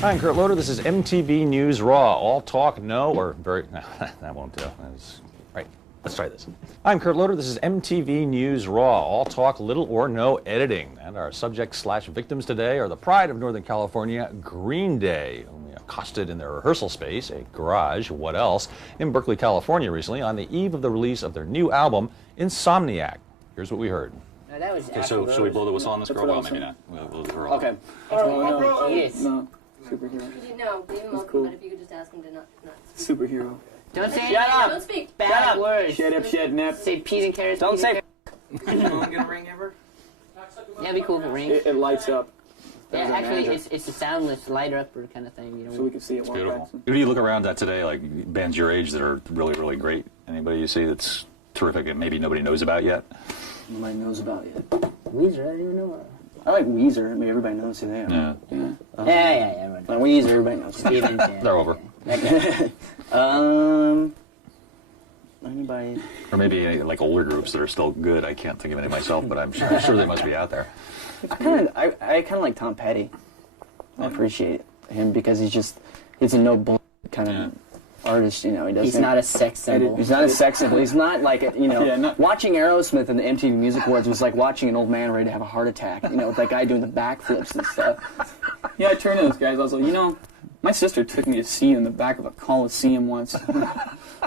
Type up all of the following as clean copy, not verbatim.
Hi, I'm Kurt Loder. This is MTV News Raw. All talk, no, or very... that won't do. Right, let's try this. I'm Kurt Loder. This is MTV News Raw. All talk, little or no editing. And our subjects/victims today are the pride of Northern California, Green Day, whom we accosted in their rehearsal space, a garage, what else, in Berkeley, California recently on the eve of the release of their new album, Insomniac. Here's what we heard. No, that was okay, so should we blow the whistle on this girl? Well, maybe not. We'll do her all. Okay. No, superhero. No, leave him open, cool. but if you could just ask him to not Superhero. Don't say Shut up! Don't speak bad words. Shut up, shut nap. Say peas and carrots. Don't say. Get a ring ever? Yeah, it'd be cool if it rings. It lights up. Yeah, actually, it's a soundless lighter upper kind of thing. You know. So we can see it. It's beautiful. Who do you look around at today, like bands your age that are really, really great? Anybody you see that's terrific and maybe nobody knows about yet? Nobody knows about it. Weezer, I don't even know. I like Weezer. I mean, everybody knows who they are. Yeah. Yeah. Everyone. Like Weezer, everybody knows. Stevens, yeah. They're over. Anybody? Or maybe any, like older groups that are still good. I can't think of any myself, but I'm sure they must be out there. I kind of like Tom Petty. I appreciate him because he's a no bull kind of artist. You know, He's not a sex symbol. He's not a sex symbol. He's not like watching Aerosmith in the MTV Music Awards was like watching an old man ready to have a heart attack. You know, with that guy doing the backflips and stuff. Yeah, I turned to those guys. I was like, my sister took me to see you in the back of a Coliseum once.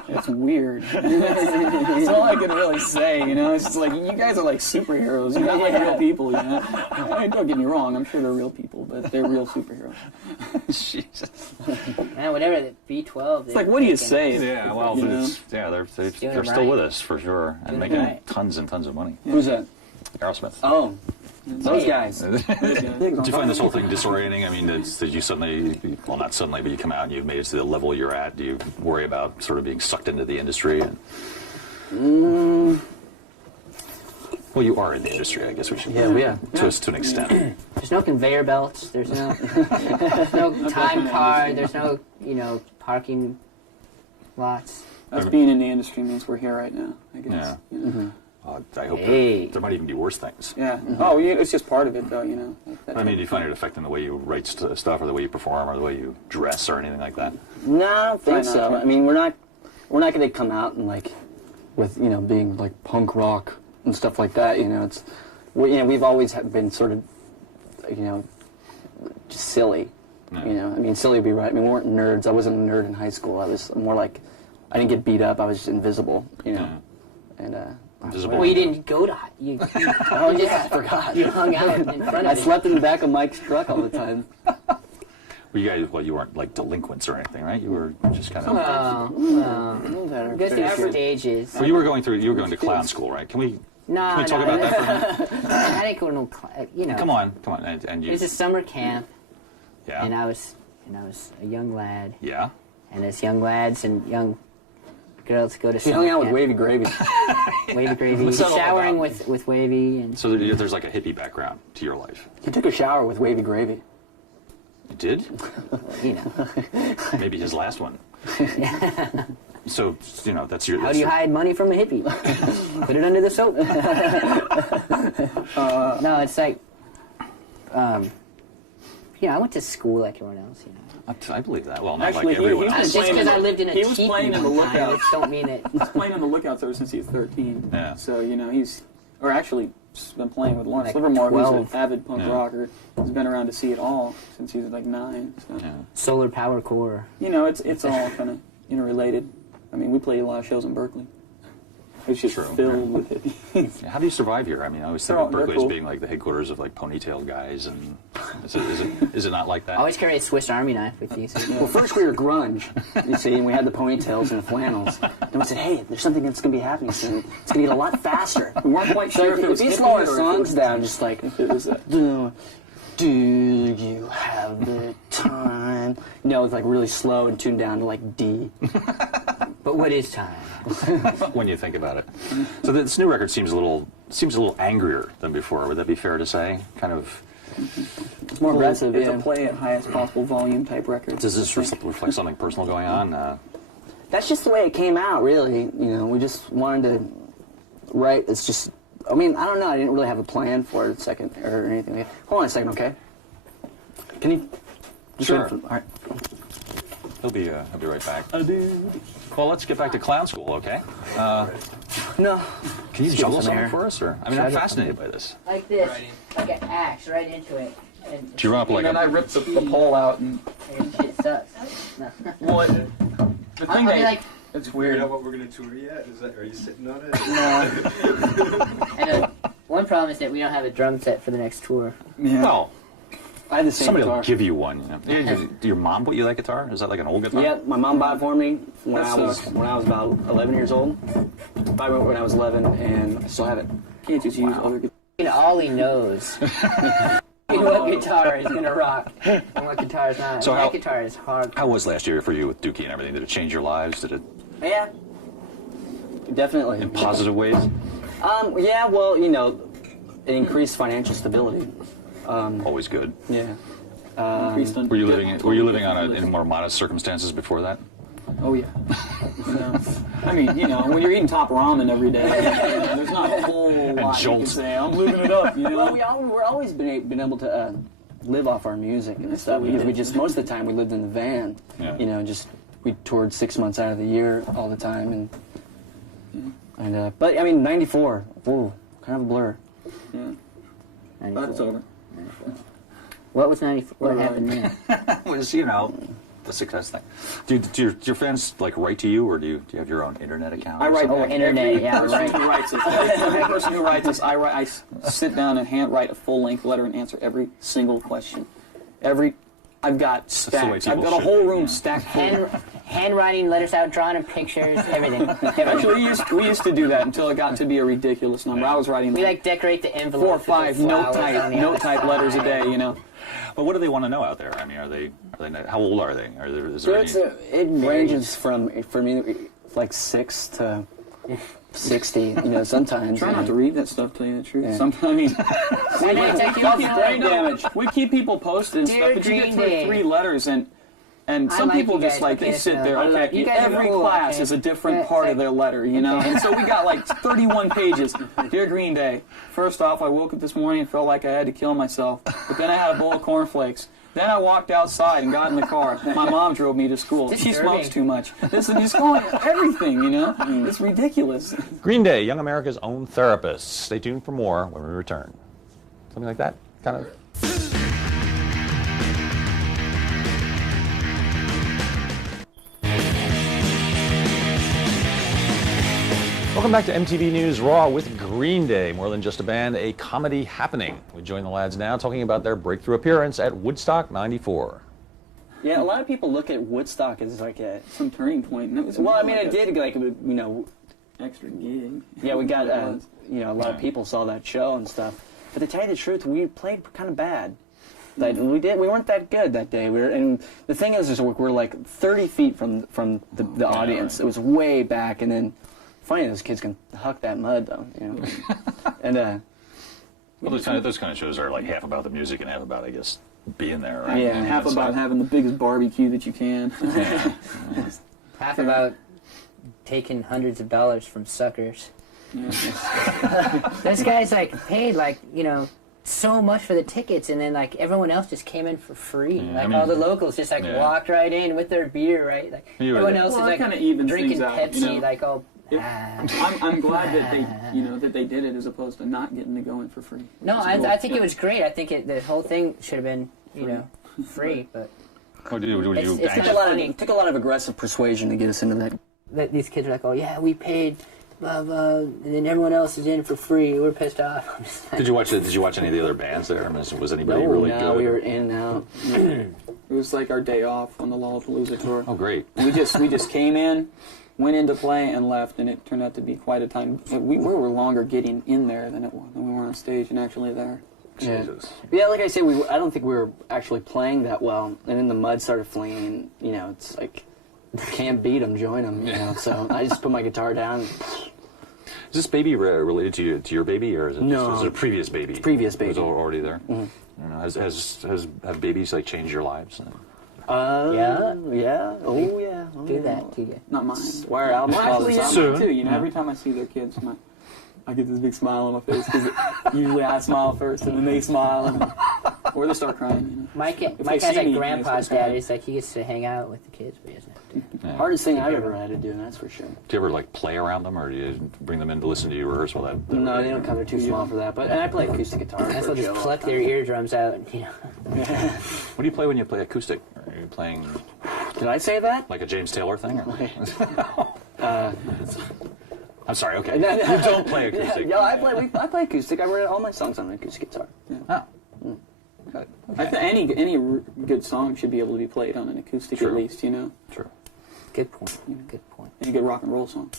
It's weird. That's all I can really say, It's just like, you guys are like superheroes. You're not like real people, I mean, don't get me wrong. I'm sure they're real people, but they're real superheroes. Jesus. Man, whatever, the B12. It's like, what do you say? Yeah, well, they're still with us for sure and making tons and tons of money. Who's that? Aerosmith. Oh. Those guys. Did you find this whole thing disorienting? I mean, did you suddenly, well, not suddenly, but you come out and you've made it to the level you're at? Do you worry about sort of being sucked into the industry? Well, you are in the industry, I guess we should. Yeah. To an extent. There's no conveyor belts. There's no time card. There's no, parking lots. Us being in the industry means we're here right now, I guess. Yeah. I hope there might even be worse things. Yeah. Oh, yeah, it's just part of it, though, I mean, do you find it affecting the way you write stuff, or the way you perform, or the way you dress, or anything like that? No, I don't think so. I mean, we're not going to come out and with being like punk rock and stuff like that. We've always been sort of just silly. Yeah. I mean, silly would be right. I mean, we weren't nerds. I wasn't a nerd in high school. I was more like, I didn't get beat up. I was just invisible. And Invisible. Well, you didn't go to you. Oh yeah, I forgot. You hung out in front of I slept in the back of Mike's truck all the time. Well, you guys, you weren't like delinquents or anything, right? You were just kind of. I guess the average age is. Well, you were going to clown school, right? Can we talk about that for a minute? I didn't go to no, Come on, and you. It was a summer camp. Yeah. And I was a young lad. Yeah. And as young lads and young girls go to She hung out with Wavy Gravy. Wavy Gravy. What's that all Showering about? with Wavy. And So there's like a hippie background to your life. He took a shower with Wavy Gravy. You did? Maybe his last one. So, that's your... How do you hide money from a hippie? Put it under the soap. No, it's like... I went to school like everyone else, I believe that. Well, not Actually, like everyone else. Just because I lived in a he was teepee playing in the one time, Lookouts. don't mean it. He's playing in the Lookouts ever since he was 13. Yeah. So, he's been playing with Lawrence Like Livermore, 12. who's an avid punk rocker. He's been around to see it all since he was like 9. So. Yeah. Solar Power Core. It's all kind of interrelated. I mean, we played a lot of shows in Berkeley. It's just filled with hippies. How do you survive here? I mean, I always think They're of Berkeley as cool. being like the headquarters of like ponytail guys, and is it not like that? Always carry a Swiss Army knife with you. Well, first we were grunge, you see, and we had the ponytails and the flannels. Then we said, hey, there's something that's going to be happening soon. It's going to get a lot faster. We weren't quite sure if it was if you hippie slow our or if it songs was- down, just like, if it was do you have the time? It's like really slow and tuned down to like D. But what is time? When you think about it. So this new record seems a little angrier than before. Would that be fair to say? Kind of. It's more aggressive, It's yeah. a play at highest possible volume type record. Does this reflect something personal going on? That's just the way it came out, really. We just wanted to write. It's just, I mean, I don't know. I didn't really have a plan for it or anything. Hold on a second, okay? Can you Sure. All right. He'll be right back. Well, let's get back to clown school, okay? No. Can you Let's juggle get some something air. for us? Or I'm fascinated by this. Like this, like an axe right into it. And Do you run up like And then I ripped the pole out and shit sucks. No. well, the I'll thing be like, it's You weird. know what we're gonna tour yet? Are you sitting on it? no. And one problem is that we don't have a drum set for the next tour. Yeah. Well, I had the same somebody guitar. will give you one. You know? Did your mom bought you that guitar? Is that like an old guitar? Yep, my mom bought it for me when That I was sucks. about 11 years old. I went when I was 11, and I still have it. Can't just use other guitars. And Ollie knows what guitar is gonna rock and what guitar is not. So My how- guitar is hard. How was last year for you with Dookie and everything? Did it change your lives? Did it Yeah, definitely. in positive ways? Yeah, well, you know, it increased financial stability. Always good. Yeah. Increased on- Were you living in more modest circumstances before that? Oh yeah. Yeah. I mean, you know, when you're eating top ramen every day, you know, there's not a whole lot you can Jolts. say. I'm living it up, you know. Well, we're always been able to live off our music and stuff because we just most of the time we lived in the van. Yeah. You know, just we toured 6 months out of the year all the time, and but I mean '94, ooh, kind of a blur. Yeah. 94. But it's over. What was 94? What Right. happened then? Was the success thing? Do your fans like write to you, or do you have your own internet account? I or write something? back internet, every yeah, person right. who writes this. Every person who writes this, I sit down and handwrite a full-length letter and answer every single question. I've got the way stacks. I've people got a should, whole room yeah. stacked full. Handwriting, letters out, drawing in pictures, everything. Actually, we used to do that until it got to be a ridiculous number. I was writing We like like decorate the envelope. 4 or 5 note type letters a day, you know. But what do they want to know out there? I mean, are they how old are they? Is there So any, it ranges from for me like 6 to 60. You know, sometimes. Try not to read that stuff, tell you the truth. Yeah. Sometimes I know, it's like we keep brain damage. We keep people posted and Dear stuff, but you get Green through Day. 3 letters and I some like people you just guys, like okay, they sit so there. I like- Okay, you guys are every cool, class okay. is a different Yeah, part it's of their letter, you know. And so we got like 31 pages. Dear Green Day, first off, I woke up this morning and felt like I had to kill myself, but then I had a bowl of cornflakes. Then I walked outside and got in the car. My mom drove me to school. She Disturbing. smokes too much. This is just going everything, you know. It's ridiculous. Green Day, Young America's own therapist. Stay tuned for more when we return. Something like that, kind of. Welcome back to MTV News Raw with Green Day. More than just a band, a comedy happening. We join the lads now talking about their breakthrough appearance at Woodstock '94. Yeah, a lot of people look at Woodstock as like a. Some turning point. And it was Well, I mean, like it did like you know. extra gig. Yeah, we got you know, a lot of people saw that show and stuff. But to tell you the truth, we played kind of bad. Like, we weren't that good that day. And the thing is we're like 30 feet from the audience. It was way back, and then funny those kids can huck that mud though, you know. And well, those kind of shows are like half about the music and half about, I guess, being there. Right? Yeah, And Half that's about like- having the biggest barbecue that you can. Half about taking hundreds of dollars from suckers. Those guys like paid like, you know, so much for the tickets, and then like everyone else just came in for free. Yeah, like I mean- all the locals just like Yeah. walked right in with their beer, right? Like You were everyone there. else Well, is that like kinda evens drinking things out, Pepsi, you know? like all. I'm glad that they, you know, that they did it as opposed to not getting to go in for free. No, It's I cool. think it was great. I think the whole thing should have been, you know, free, but What do you It's- it's actually- kinda funny. it took a lot of aggressive persuasion to get us into that. these kids are like, oh yeah, we paid, blah blah, and then everyone else is in for free. We're pissed off. I'm just like, Did you watch any of the other bands there? I mean, was anybody really no, good? we were in and out. It was like our day off on the Lollapalooza tour. Oh, great. We just came in, went into play, and left, and it turned out to be quite a time. We were longer getting in there than we were on stage and actually there. Yeah. Jesus. Yeah, like I said, I don't think we were actually playing that well, and then the mud started flinging, and you know, it's like, can't beat them, join them, you know. So I just put my guitar down. Is this baby related to your baby, or is it, No. is it a previous baby? Previous baby. Was already there. I don't know, have babies like changed your lives? Yeah. Oh yeah. Oh, do yeah. that to you. Not mine. Swear albums Well, all the actually, yeah, time. Soon. mine too. You know, every time I see their kids, I get this big smile on my face because usually I smile first and then they smile. And Or they start crying. You know? Mike they has see like me, grandpa's they start dad. It's like he gets to hang out with the kids, but he doesn't have to. Yeah. Hardest thing I've ever had to do, that's for sure. Do you ever like play around them, or do you bring them in to listen to you rehearse while that? No, they don't come. They're too small for that. But and I play acoustic guitar. That's for what just Joe. pluck their eardrums out. And, you know. What do you play when you play acoustic? Are you playing Did I say that? like a James Taylor thing? Or? Uh, I'm sorry. Okay, you don't play acoustic. Yeah, I play acoustic. I wrote all my songs on an acoustic guitar. Oh. Good. I think any good song should be able to be played on an acoustic True. at least, you know. True. Good point. Good point. Any good rock and roll song.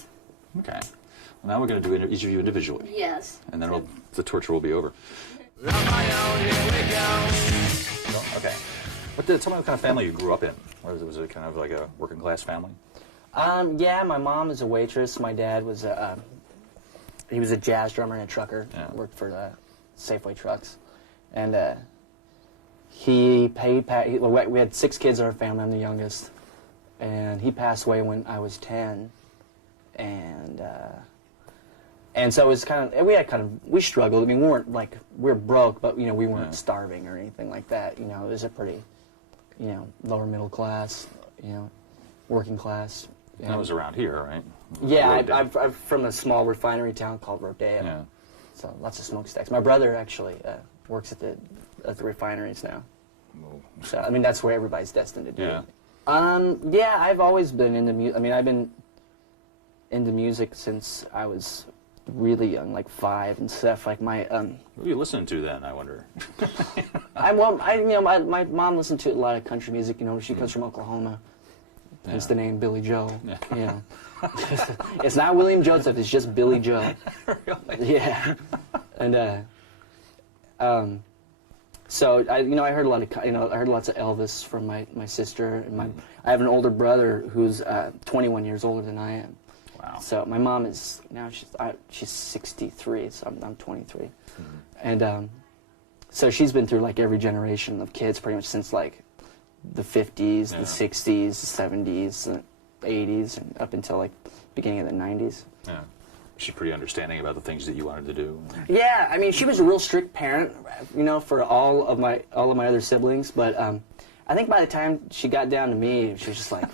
Okay. Well, now we're going to do each of you individually, Yes. and then the torture will be over. Okay. Tell me what kind of family you grew up in. Was it kind of like a working class family? Yeah, my mom is a waitress. My dad was he was a jazz drummer and a trucker. Yeah. Worked for the Safeway trucks, and we had 6 kids in our family. I'm the youngest, and he passed away when I was 10, and so it was we struggled. I mean, we were broke, but we weren't starving or anything like that. It was a pretty, lower middle class, working class. And that was around here, right? Yeah, Rodeo. I'm from a small refinery town called Rodeo. Yeah. So lots of smokestacks. My brother actually works at the refineries now. So I mean that's where everybody's destined to do. Yeah. Yeah, I've always been into music. I mean, I've been into music since I was really young, like 5 and stuff. Like my What were you listening to then? I wonder. my mom listened to a lot of country music. She comes from Oklahoma. Hence the name Billy Joe. Yeah. It's not William Joseph. It's just Billy Joe. Really? Yeah. And so I heard a lot of I heard lots of Elvis from my sister, and I have an older brother who's 21 years older than I am. Wow. So my mom is now she's 63, so I'm 23, and so she's been through like every generation of kids pretty much since like the 50s, the 60s, the 70s, the 80s, and up until like beginning of the 90s. Yeah. She's pretty understanding about the things that you wanted to do. Yeah, I mean, she was a real strict parent, for all of my other siblings. But I think by the time she got down to me, she was just like,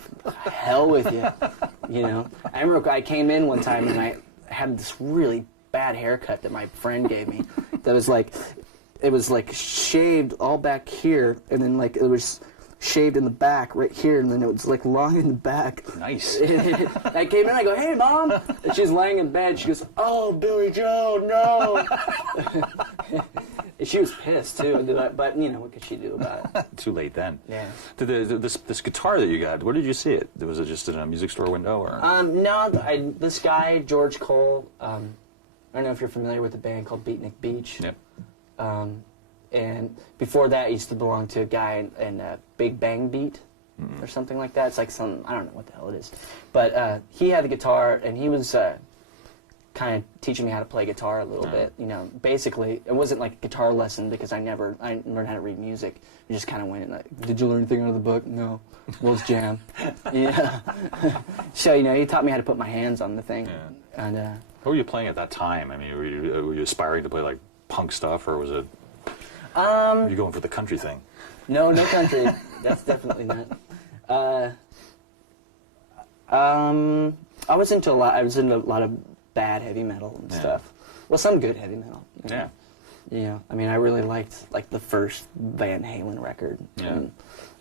"Hell with you," I remember I came in one time and I had this really bad haircut that my friend gave me. That was like, it was like shaved all back here, and then like it was shaved in the back right here, and then it was like long in the back. Nice. I came in, I go, "Hey, Mom!" And she's laying in bed. She goes, "Oh, Billy Joe, no!" And she was pissed too. But what could she do about it? Too late then. Yeah. This guitar that you got, where did you see it? Was it just in a music store window, or? No, this guy George Cole. I don't know if you're familiar with a band called Beatnik Beach. Yep. And before that, I used to belong to a guy in Big Bang Beat or something like that. It's like I don't know what the hell it is. But he had the guitar, and he was kind of teaching me how to play guitar a little bit. Basically, it wasn't like a guitar lesson because I learned how to read music. We just kind of went in like, "Did you learn anything out of the book?" "No." "Well, let's jam." Yeah. So, he taught me how to put my hands on the thing. Yeah. And What were you playing at that time? I mean, were you aspiring to play like punk stuff, or was it? Were you going for the country thing? No country. That's definitely not. I was into a lot of bad heavy metal and stuff. Well, some good heavy metal. Yeah. Yeah. I mean, I really liked like the first Van Halen record. Yeah.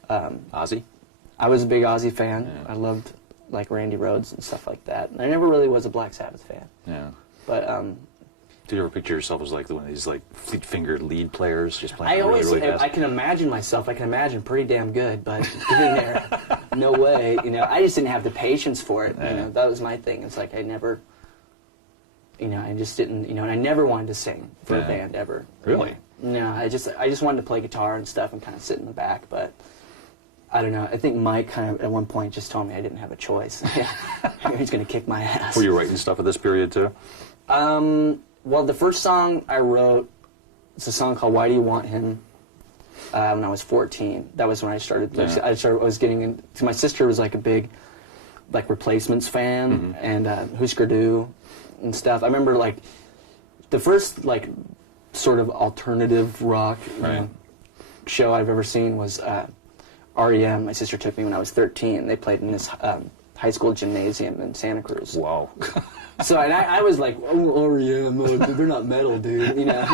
And, Ozzy? I was a big Ozzy fan. Yeah. I loved like Randy Rhoads and stuff like that. And I never really was a Black Sabbath fan. Yeah. But Did you ever picture yourself as like one of these like fleet-fingered lead players just playing I always, really fast? I can imagine myself. I can imagine pretty damn good, but getting there, no way. I just didn't have the patience for it. Yeah. That was my thing. It's like I never, I just didn't. And I never wanted to sing for a band ever. Really? No, I just wanted to play guitar and stuff and kind of sit in the back. But I don't know. I think Mike kind of at one point just told me I didn't have a choice. He's gonna kick my ass. Were you writing stuff at this period too? Well, the first song I wrote, it's a song called "Why Do You Want Him?" When I was 14. That was when I started. Yeah. I was getting into. My sister was like a big, like Replacements fan, and Husker Du, and stuff. I remember like the first like sort of alternative rock. Right. show I've ever seen was REM. My sister took me when I was 13. They played in this high school gymnasium in Santa Cruz. Wow. So and I was like, oh, REM, they're not metal, dude, you know.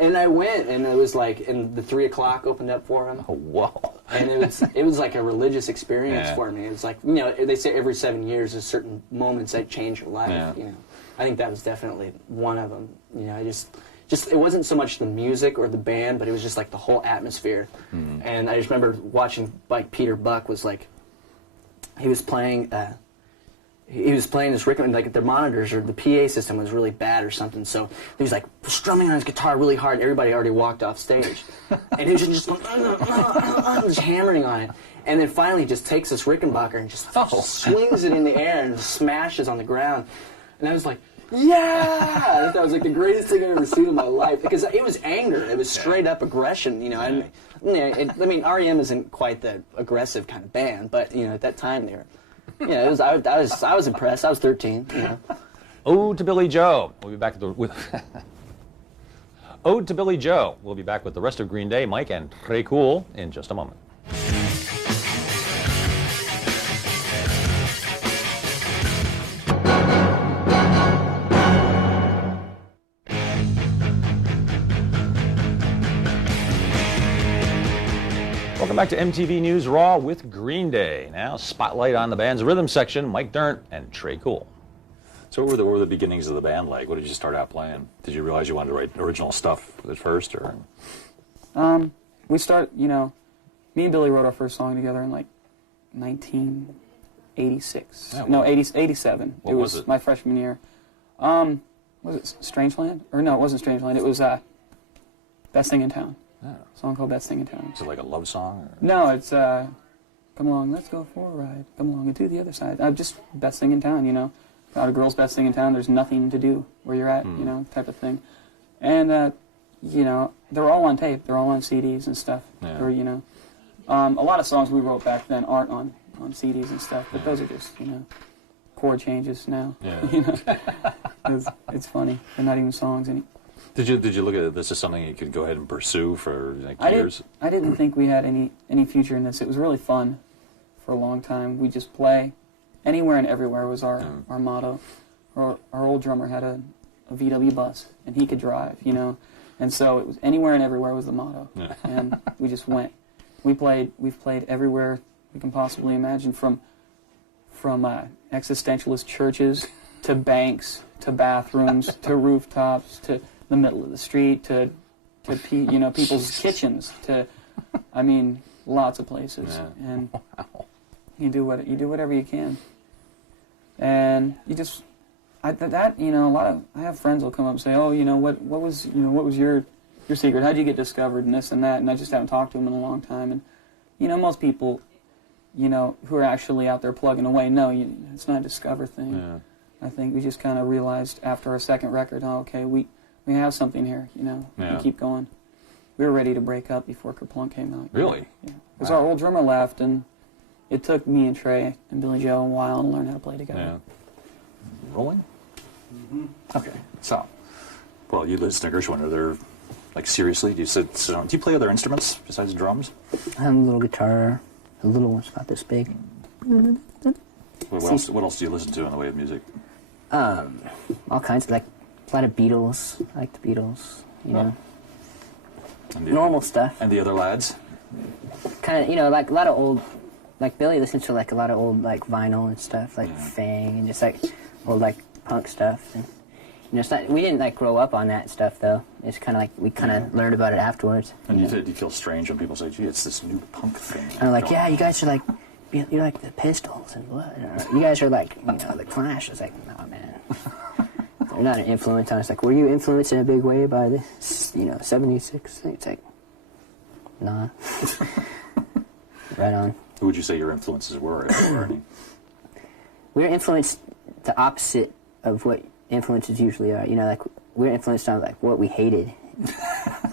and I went, and it was like, and the 3 o'clock opened up for them. Oh, wow. And it was like a religious experience for me. It was like, you know, they say every 7 years there's certain moments that change your life. Yeah. You know, I think that was definitely one of them. You know, I just it wasn't so much the music or the band, but it was just like the whole atmosphere. And I just remember watching, like, Peter Buck was like, he was playing this record, and like the monitors or the PA system was really bad or something. So he was like strumming on his guitar really hard. Everybody already walked off stage, and he was just going, just hammering on it. And then finally, he just takes this Rickenbacker and just swings it in the air and smashes on the ground. And I was like, yeah! That was like the greatest thing I've ever seen in my life, because it was anger. It was straight up aggression. You know, I mean, REM isn't quite the aggressive kind of band, but you know, at that time they were. Yeah, it was. I was impressed. I was 13. You know. Ode to Billy Joe. We'll be back with Ode to Billy Joe. We'll be back with the rest of Green Day, Mike and Trey Cool in just a moment. Welcome back to MTV News Raw with Green Day. Now, spotlight on the band's rhythm section, Mike Dirnt and Trey Cool. So what were the beginnings of the band like? What did you start out playing? Did you realize you wanted to write original stuff at first, or? We start, you know, me and Billy wrote our first song together in like 1986. Yeah, no, 87. What was it? My freshman year. Was it Strangeland? Or no, it wasn't Strangeland. It was Best Thing in Town. Yeah. A song called Best Thing in Town. Is it like a love song? Or? No, it's Come Along, Let's Go For a Ride. Come along and to the other side. Just Best Thing in Town, you know. Got a girl's best thing in town. There's nothing to do where you're at, you know, type of thing. And, you know, they're all on tape. They're all on CDs and stuff. Yeah. Or, you know, a lot of songs we wrote back then aren't on CDs and stuff, but those are just, you know, chord changes now. Yeah. You know, it's funny. They're not even songs anymore. Did you look at this as something you could go ahead and pursue for like years? I didn't think we had any future in this. It was really fun for a long time. We just play. Anywhere and everywhere was our motto. Our old drummer had a VW bus, and he could drive, you know. And so it was anywhere and everywhere was the motto. Yeah. And we just went. We've played everywhere we can possibly imagine, from existentialist churches to banks to bathrooms to rooftops to the middle of the street to you know, people's kitchens to, I mean, lots of places. Yeah. And you do whatever you can. And you just, you know, I have friends will come up and say, oh, you know, what was your secret? How'd you get discovered and this and that? And I just haven't talked to them in a long time. And, you know, most people, you know, who are actually out there plugging away, no, it's not a discover thing. Yeah. I think we just kind of realized after our second record, oh, okay, we have something here, you know, we can keep going. We were ready to break up before Kerplunk came out. Really? Yeah. Because our old drummer left, and it took me and Trey and Billy Joe a while to learn how to play together. Yeah. Rolling? Mm-hmm. Okay. So, well, you listen to Gershwin. Are there, like, seriously, do you play other instruments besides drums? I have a little guitar, a little one's about this big. What else do you listen to in the way of music? All kinds of, like, a lot of Beatles. I like the Beatles, you know. And Normal stuff. And the other lads? Kind of, you know, like a lot of old, like Billy listens to like a lot of old like vinyl and stuff, like Fang and just like old like punk stuff. And you know, it's not, we didn't like grow up on that stuff though. It's kind of like we kind of learned about it afterwards. And you feel strange when people say, "Gee, it's this new punk thing." And I'm like, yeah, you guys are like, you're like the Pistols and what? You guys are like, you know, the Clash. It's like, no, man. They're not an influence on us. Like, were you influenced in a big way by this, you know, 76 thing? It's like, nah. Right on. Who would you say your influences were, if there were any? We're influenced the opposite of what influences usually are. You know, like, we're influenced on, like, what we hated.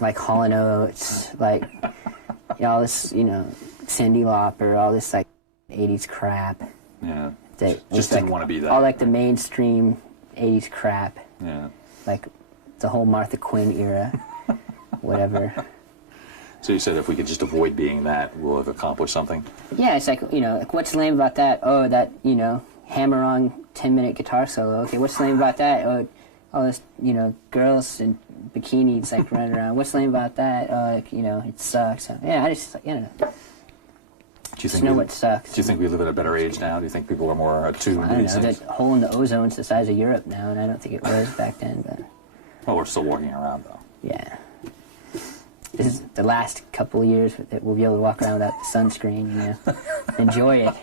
Like Hall & Oates, like, you know, all this, you know, Cyndi Lauper, all this, like, 80s crap. Yeah. That just like, didn't want to be that. All, like, the mainstream 80s crap. Yeah. Like, the whole Martha Quinn era. Whatever. So you said if we could just avoid being that, we'll have accomplished something? Yeah, it's like, you know, like what's lame about that? Oh, that, you know, hammer-on 10-minute guitar solo. Okay, what's lame about that? Oh, all this, you know, girls in bikinis like running around. What's lame about that? Oh, like, you know, it sucks. So, yeah, I just, you know, Do you just think know what sucks. Do you think we live at a better age now? Do you think people are more attuned I to don't these know, things? that hole in the ozone's the size of Europe now, and I don't think it was back then, but Well, we're still walking around, though. yeah. This is the last couple of years that we'll be able to walk around without sunscreen, you know, enjoy it.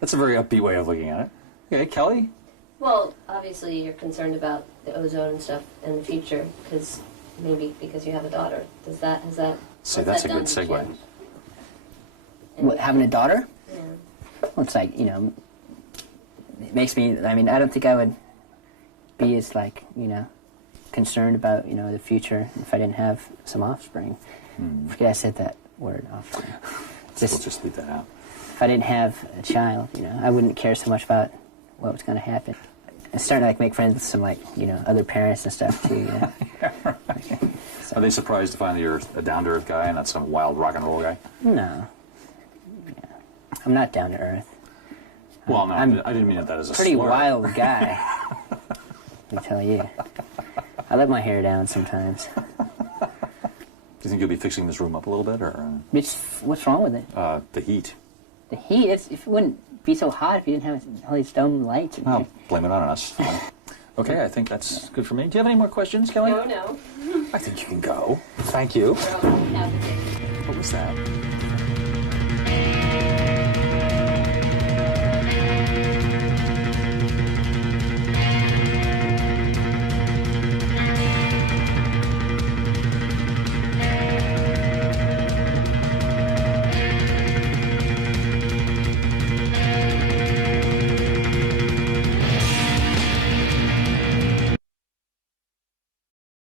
That's a very upbeat way of looking at it. Okay, Kelly? Well, obviously you're concerned about the ozone and stuff in the future, because maybe because you have a daughter. Has that See, what's that's that a good done to segue. Jim? What, having a daughter? Yeah. Well, it's like, you know, it makes me, I mean, I don't think I would be as, like, you know, concerned about, you know, the future if I didn't have some offspring. I forget I said that word, offspring. We'll just leave that out. If I didn't have a child, you know, I wouldn't care so much about what was going to happen. I'm starting to, like, make friends with some, like, you know, other parents and stuff, too, you know. Are they surprised to find that you're a down-to-earth guy and not some wild rock and roll guy? No. Yeah. I'm not down to earth. Well, no, I'm I didn't mean that as a Pretty slur. wild guy, let me tell you. I let my hair down sometimes. Do you think you'll be fixing this room up a little bit, or What's wrong with it? the heat? The heat, if it wouldn't be so hot if you didn't have all these dumb lights. In Well, here. blame it on us. Okay, I think that's good for me. Do you have any more questions, Kelly? No. I think you can go. Thank you. We're all happy. What was that?